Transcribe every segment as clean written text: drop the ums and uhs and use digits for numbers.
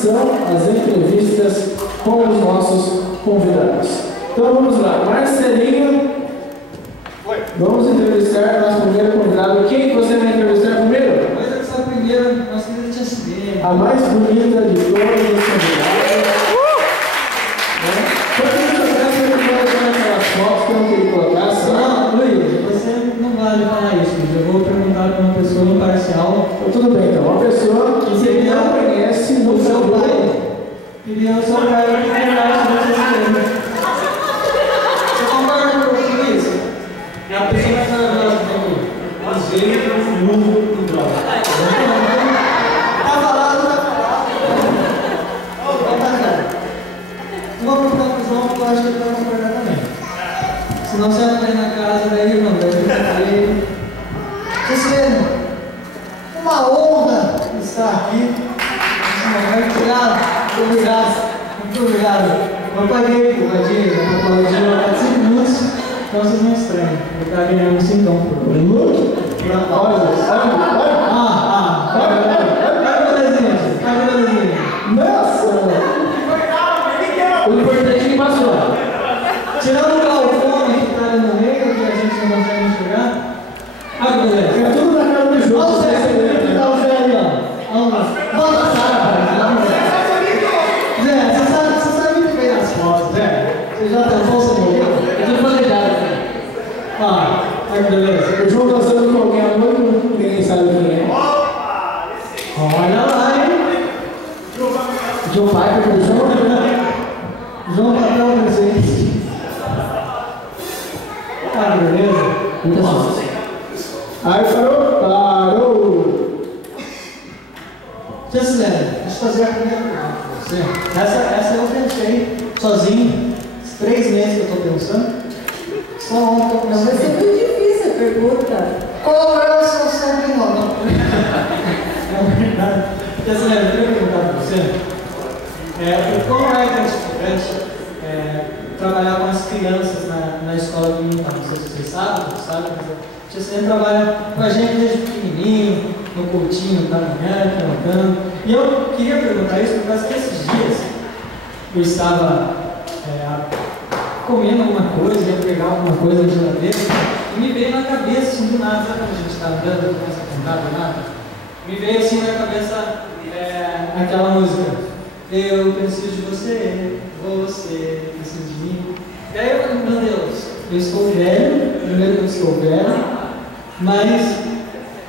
são as entrevistas com os nossos convidados. Então vamos lá, Marcelinho, vamos entrevistar nosso primeiro convidado. Quem você vai entrevistar primeiro? Mas essa primeira, nossa querida Tia Sirene. A mais bonita de todas as convidadas. Quando você vai aquelas fotos que eu não queria colocar, não, Luiz, você não vale falar isso. Eu vou perguntar para uma pessoa imparcial. Tudo bem, então. Uma pessoa que você não conhece no seu pai. Queria o seu pai para que converse com você. Você concorda com isso? É a pessoa que vai falar comigo. Às vezes eu fumo no droga. Tá falado, tá falado. Não vou perguntar para o João, porque eu acho que ele vai concordar também. Senão você vai ir na casa daí, irmão. Tia, uma honra estar aqui. Muito obrigado. Eu paguei por Claudinho há 5 minutos, então vocês não estranham. Eu estava ganhando 5 por minuto. Nossa! O importante é que passou. Tirando o Galvão que está ali no meio, que a gente não consegue enxergar. Galera. Fica tudo na cara do jogo. Olha o Zé, que tá o Zé ali, ó. Vamos lá. Bota a Sara, Zé, você sabe muito bem as fotos, Zé. Você já tentou ser modelo? Eu tô planejado, Zé. Olha que beleza. O João dançando com alguém à noite, ninguém sabe quem é. Olha lá, hein? João Pai, que é o João. João Papel presente. Beleza? Nossa. Aí parou. Tia Sirene, deixa eu fazer a primeira pergunta para você. Essa eu pensei sozinho, esses 3 meses que eu estou pensando. Só ontem eu Vai ser muito difícil a pergunta. Qual é o seu sobrenome? É verdade. Tia Sirene, eu queria perguntar para você. Como é gratificante trabalhar com as crianças na escola dominical? Não sei se vocês sabem, mas a Tia Sirene trabalha com a gente desde pequenininho, no cultinho da manhã, cantando. E eu queria perguntar isso por causa que esses dias eu estava comendo alguma coisa, ia pegar alguma coisa na geladeira, e me veio na cabeça, assim, do nada, sabe quando a gente está andando, começa a cantar do nada? Me veio assim na cabeça aquela música. Eu preciso de você, você precisa de mim. E aí eu falei, meu Deus, eu estou velho, primeiro que eu estou velho, mas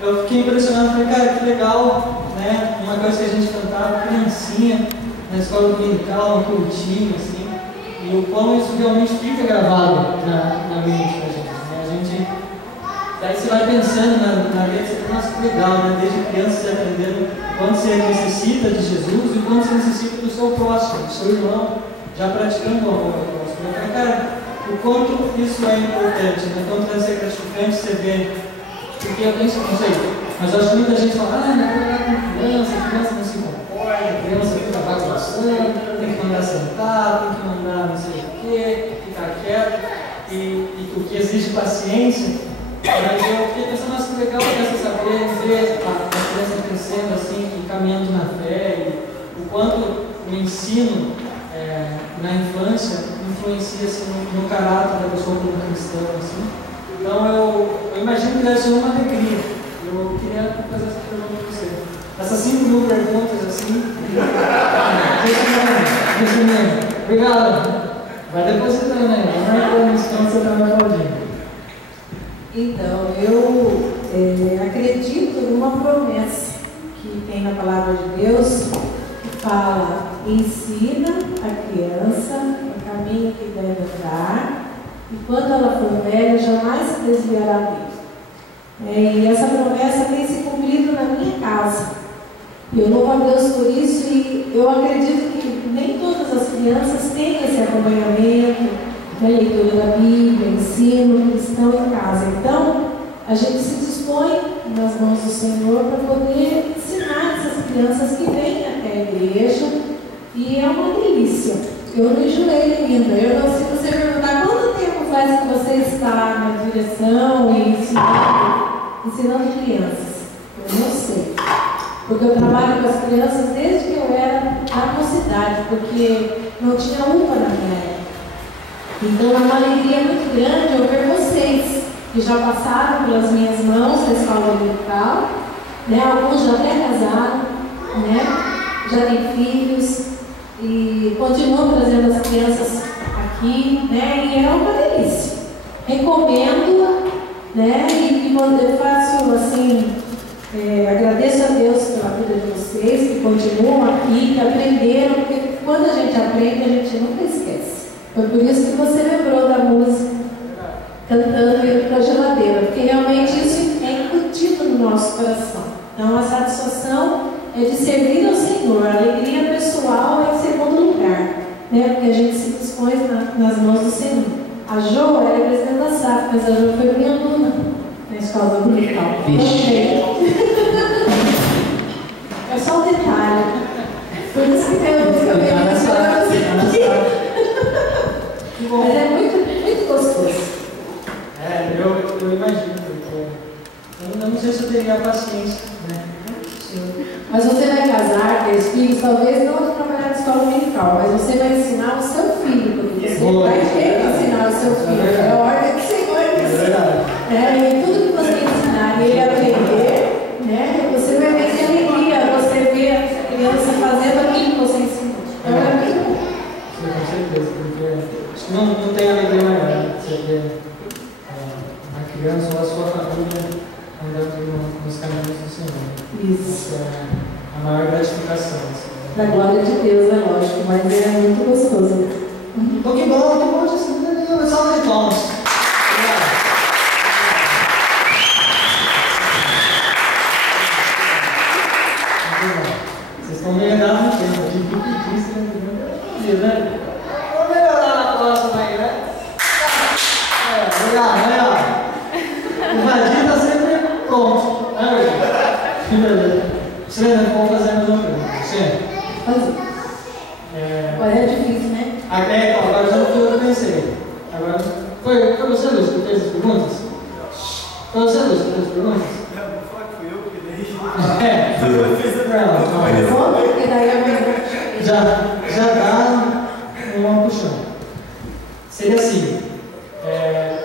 eu fiquei impressionado, falei, cara, que legal, né? Uma coisa que a gente cantava, criancinha, na escola dominical, no cultinho, assim, e o quão isso realmente fica gravado na mente da gente, né? A gente, daí você vai pensando na letra, você fala, nossa, que legal, né? Desde criança você aprendendo quanto você necessita de Jesus e quanto você necessita do seu próximo, do seu irmão, já praticando o amor ao próximo. Eu falei, cara, o quanto isso é importante, né? Quanto deve ser gratificante você ver. Porque eu penso, não sei, mas eu acho que muita gente fala, não é trabalhar com criança não se comporta, criança fica bagunçando, tem que mandar sentar, tem que mandar não sei o quê, ficar quieto, e o que exige paciência. Mas eu fiquei pensando, nossa, que legal você saber ver a criança crescendo assim, e caminhando na fé, e o quanto o ensino na infância influencia assim, no caráter da pessoa como cristã. Assim. Então eu imagino que deve ser uma alegria. Eu queria fazer essa pergunta para você. Essas 5 mil perguntas assim. Obrigado. Vai depositando aí. Não é como isso quando você está me aplaudindo. Então, eu acredito numa promessa que tem na palavra de Deus, que fala, ensina a criança o caminho que deve andar, e quando ela for velha, jamais se desviará dele. E essa promessa tem se cumprido na minha casa. Eu louvo a Deus por isso, e eu acredito que nem todas as crianças têm esse acompanhamento, leitura da Bíblia, ensino cristão em casa. Então, a gente se dispõe nas mãos do Senhor para poder ensinar essas crianças que vêm até a igreja, e é uma delícia. Eu não enjoei ainda. Se você perguntar quanto tempo faz que você está na direção e ensinando crianças, eu não sei. Porque eu trabalho com as crianças desde que eu era da mocidade, porque não tinha UPA na minha época. Então é uma alegria muito grande eu ver vocês, que já passaram pelas minhas mãos na escola dominical, né? Alguns já até casaram, né? Já têm filhos e continuam trazendo as crianças aqui, né? E é uma delícia. Recomendo, né? E eu faço assim, agradeço a Deus pela vida de vocês que continuam aqui, que aprenderam, porque quando a gente aprende, a gente nunca esquece. Foi por isso que você lembrou da música cantando indo para a geladeira, porque realmente isso é incutido no nosso coração. Então a satisfação é de servir ao Senhor, a alegria pessoal é em segundo lugar, né? Porque a gente se dispõe nas mãos do Senhor. A Jo era presidente da SAF, mas a Jo foi minha aluna na escola dominical. É só um detalhe. Por isso que tem uma música meio mas é muito gostoso. Eu imagino, porque eu não sei se eu teria a paciência, né? Mas você vai casar, ter filhos, talvez não trabalhar na escola dominical, mas você vai ensinar o seu filho, porque você vai ter que ensinar o seu filho. É a ordem do Senhor. E tudo que você ensinar e ele aprender, né? Você vai ver que alegria você ver a criança fazendo aquilo que você ensinou. Então é muito bom. Sim, com certeza, porque acho que não tem alegria maior, né? Você ver a criança ou a sua família andando nos caminhos do Senhor. Isso. Essa é a maior gratificação. Assim. Da glória de Deus, é lógico, mas é muito gostoso. Então, que bom, Jesus. Salve de palmas. Obrigado. Vocês estão meio errados no tempo. A gente pediu, né? Vamos melhorar na próxima aí, né? Legal. O Vadir está sempre pronto. Você não pode fazer a mesma coisa. Você? Fazer. Agora é difícil, né? Agora já foi o que eu pensei. Agora, foi você, Luiz, que fez as perguntas? Foi você, Luiz, que fez as perguntas? Não, vou falar que fui eu, porque daí... Porque daí já dá uma puxão. Seria assim,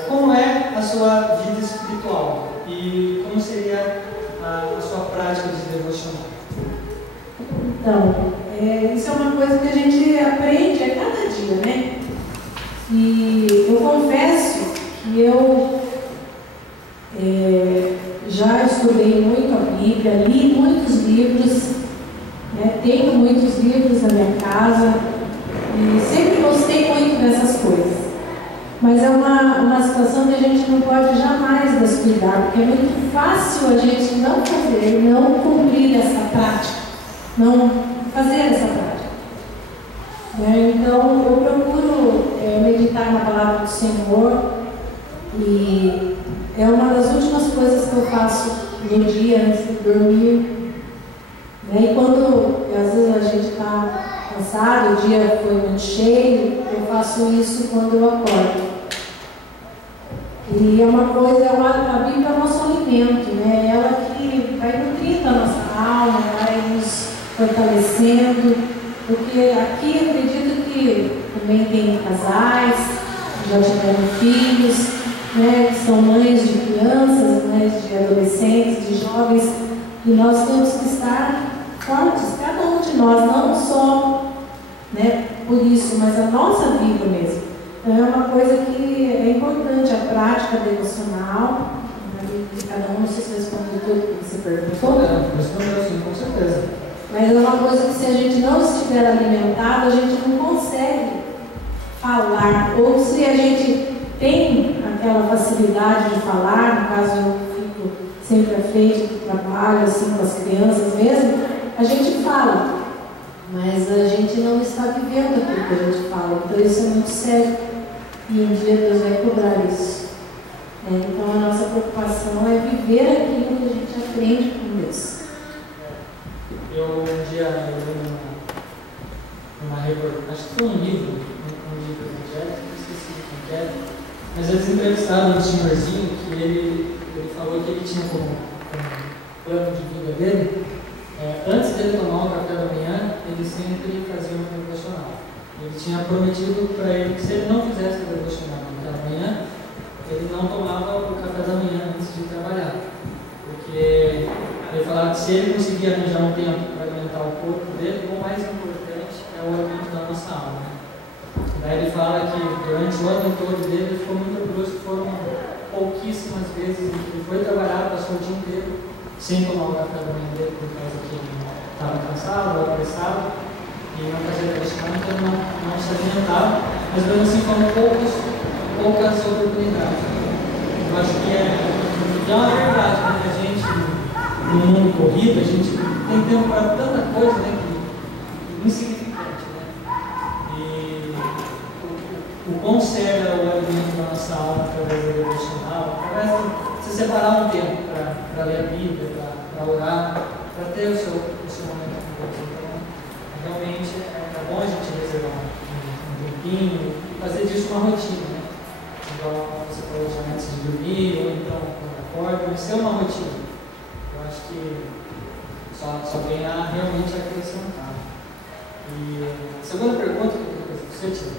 como é a sua vida espiritual? E como seria a sua prática de devocional? Então, isso é uma coisa que a gente aprende a cada dia, né? E eu confesso que eu já estudei muito a Bíblia, li muitos livros, né? Tenho muitos livros na minha casa e sempre gostei muito dessas coisas. Mas é uma situação que a gente não pode jamais descuidar, porque é muito fácil a gente não fazer, não cumprir essa prática, não fazer essa prática. Então, eu procuro meditar na palavra do Senhor e é uma das últimas coisas que eu faço no dia antes de dormir. E quando, às vezes, a gente está cansado, o dia foi muito cheio, eu faço isso quando eu acordo. E é uma coisa, a Bíblia é o nosso alimento, né? Ela que vai nutrindo a nossa alma, vai nos fortalecendo, porque aqui acredito que também tem casais, que já tiveram filhos, né? Que são mães de crianças, mães de adolescentes, de jovens, e nós temos que estar fortes, cada um de nós, não só, né, por isso, mas a nossa vida mesmo. Então é uma coisa que é importante, a prática devocional. Cada um não se responde tudo que você perguntou. Respondeu sim, com certeza. Mas é uma coisa que se a gente não estiver alimentado, a gente não consegue falar. Ou se a gente tem aquela facilidade de falar, no caso eu fico sempre à frente do trabalho, assim, com as crianças mesmo, a gente fala. Mas a gente não está vivendo aquilo que a gente fala. Então isso é muito sério. E um dia Deus vai cobrar isso. Então a nossa preocupação é viver aquilo que a gente aprende com Deus. Eu um dia li numa reportagem, acho que foi um livro evangélico, não esqueci o que era, mas eles entrevistaram um senhorzinho que ele falou que ele tinha como plano de vida dele Antes dele tomar o café da manhã, ele sempre fazia um devocional. Ele tinha prometido para ele que se ele não fizesse o devocional naquela manhã, ele não tomava o café da manhã antes de trabalhar. Porque ele falava que se ele conseguir arranjar um tempo para alimentar o corpo dele, o mais importante é o alimento da nossa alma. Daí ele fala que durante o ano todo dele ele ficou muito orgulhoso que foram pouquíssimas vezes em que ele foi trabalhar, passou o dia inteiro sem tomar o café da manhã dele, por causa que ele estava cansado ou apressado e não fazia devocional, então ele não se alimentava, mas mesmo assim foram poucas oportunidades. Eu acho que é uma verdade, né? A gente, no mundo corrido, a gente tem tempo para tanta coisa, né, que insignificante, né? E o quão sério é o alimento da nossa alma através do devocional, através de você separar um tempo para ler a Bíblia, para orar, para ter o seu momento com Deus. Então, realmente é bom a gente reservar um tempinho e fazer disso uma rotina, né? Igual você falou já antes de dormir, ou então quando acorda, mas ser uma rotina. Eu acho que só vem a realmente acrescentar. E a segunda pergunta que eu tenho para você, Tio,